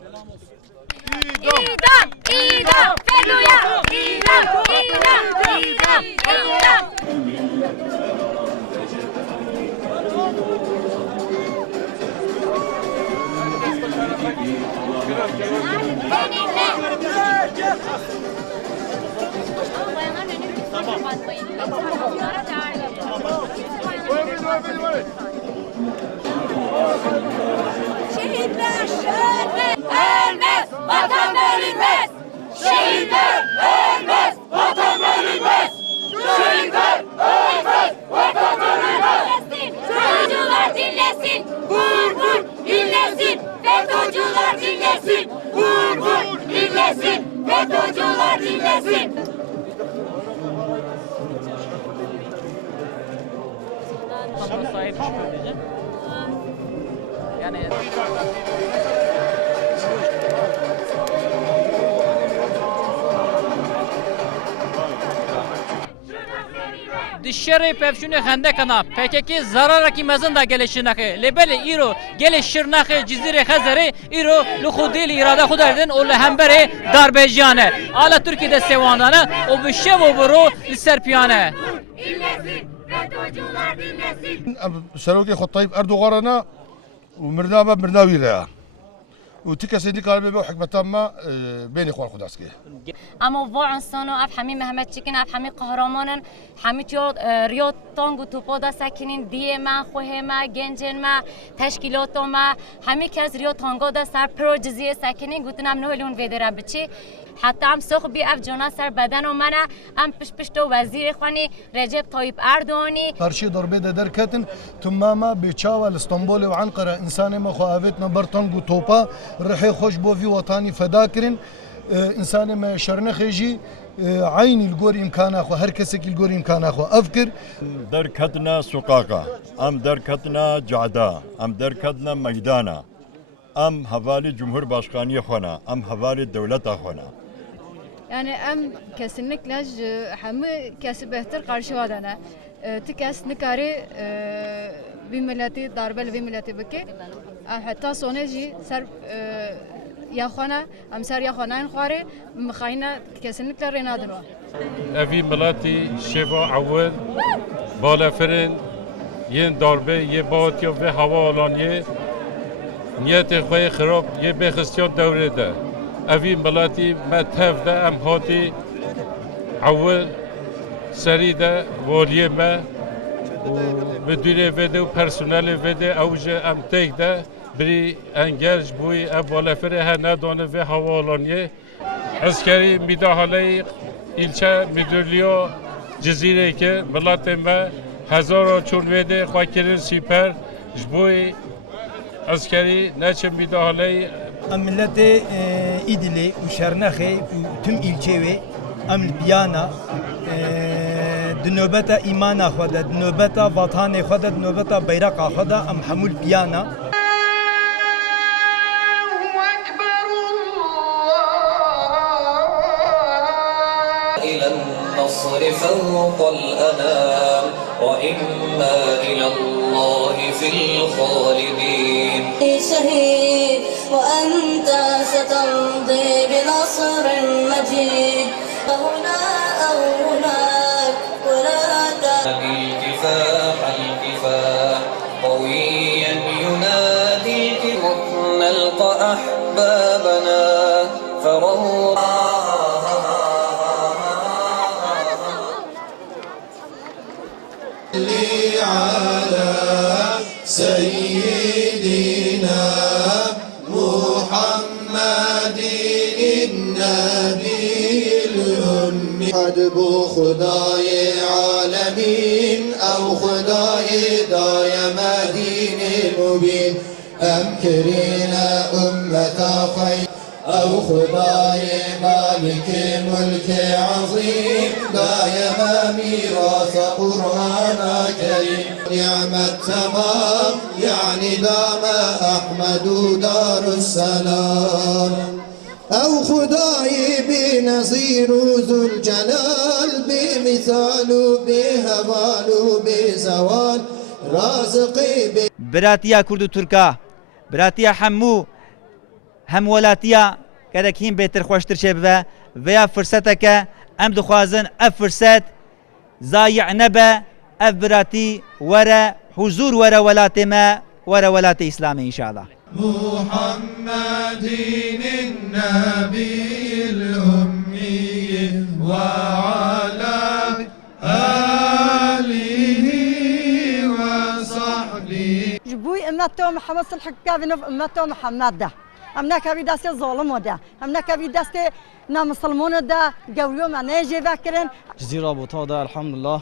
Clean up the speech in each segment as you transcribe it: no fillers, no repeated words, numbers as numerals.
Selam olsun. İdam! İdam! Feluya! İdam! İdam! İdam! İdam! Şehitler ölmez, vatan bölünmez. Şehitler ölmez, vatan bölünmez. Şehitler ölmez, vatan bölünmez. FETÖ'cüler dinlesin, vur vur dinlesin. FETÖ'cüler dinlesin, vur vur dinlesin. FETÖ'cüler dinlesin. Sahip çıkıyor diyecek. Yani dişleri pevşuni xendekana PKK zararaki mezin da gelişinaki lebeli iro gelişirnaki cizire xezeri iro lukhudil irade khuderdin o lehembere darbejane ala Türkiye'de sevandana o bişe bu buru serpiyane سلوكي خط طيب أردوغارنا ومرنابة مرناوي لها وتكسي دي قلبي بو حكمة تامة بين إخوان خداسكي اما واقعا سانو اف همه محمد چکن اف همه قهرمانن همه ریو تانگو توپا دا سکنین دیه ما خوه ما گنجن ما تشکیلات ما همه کس ریو تانگو دا سر پرو جزیه سکنین گوتنم نهلون ویدرم بچی حتی هم سخ بی اف جانا سر بدن و منه هم پشت و وزیر خوانی رجب طایب اردوانی هرشي ضربه دركتن تماما بتشاول اسطنبول وعنقره انسان ما خوافتنا برطنق وتوبا رحي خوش بو في وطني فداكرن انسان ما شرنخيجي عيني الجوري امكان اخو هر كسك الجوري امكان اخو افكر دركتنا سقاقه ام دركتنا جعدا ام دركتنا ميدانا ام حوالی جمهور başkanı خونه ام حوالی دولت خونه Yani em kesinlikle hemi kesi behter karşı vadana. Tikes nikari bir milleti darbel bir milleti beki. Hatta soneci ser yaxana em ser yaxana in khare mkhayna kesinlikle renadın var. Evi milleti şeva awel balaferin yen darbe ye baatya ve hava alaniye niyet خوی خراب یه بخستیان دوره ده اوی ملاتی متحف ده ام هاتی اول سری ده والیه ما و مدیر وده و پرسونل وده اوجه ام تک ده بری انگرج بوی اوالفره ها ندانه و حوالانیه عسکری میداهاله ایلچه میدرلیا جزیره که ملات ما هزارا چون وده خواکرین سیپر جبوی askeri neçe müdahale milleti İdili, Şernexe, tüm ilçe ve Biyana nöbete imana xweda, nöbete vatanê xweda, nöbete beyraqa xweda em hemû biyana. النصر فوق الأنام وإما إلى الله في الخالدين شهيد وأنت ستمضي بنصر مجيد فهنا أو هناك ولا الكفاح الكفاح قويا ينادي نلقى أحبابنا فروض على سيدنا محمد النبي الأمي حدب خدای عالمین او خدای دایم دین مبین امکرین امت خیر او خدای مالک ملک عظیم دایم میراث قرآن کریم نعم التمام يعني دام احمد دار السلام او خدای بنظیر ذو الجلال بمثال بهوال بزوال رازقي براتیا کرد و ترکا براتیا هم ولاتیا گرک هیم بهتر خوشتر شه ببه ویا فرصتک ام دخوازن اف فرصت ضایع نبه اف براتی ورا حضور ورا ولات ما ورا ولات اسلامي ان شاء الله. محمد النبي الأمي وعلى آله وصحبه جبوي امتو محمد صلح كافينوف امتو محمد ده امنا كافي داستي ظالم ده امنا كافي داستي نامسلمون ده قولوا معنا يجي فاكرين جزيرة بوطا ده الحمد لله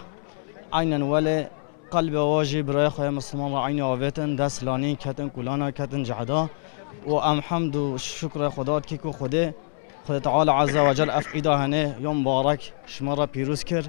عينا ولي قلب واجي براي خويا مسلمان عيني وافيتن داس لاني كتن كولانا كتن جعدا وام حمد وشكر خدا كيكو خدا تعالى عز وجل افقيدا هنه يوم مبارك شمارة بيروز كر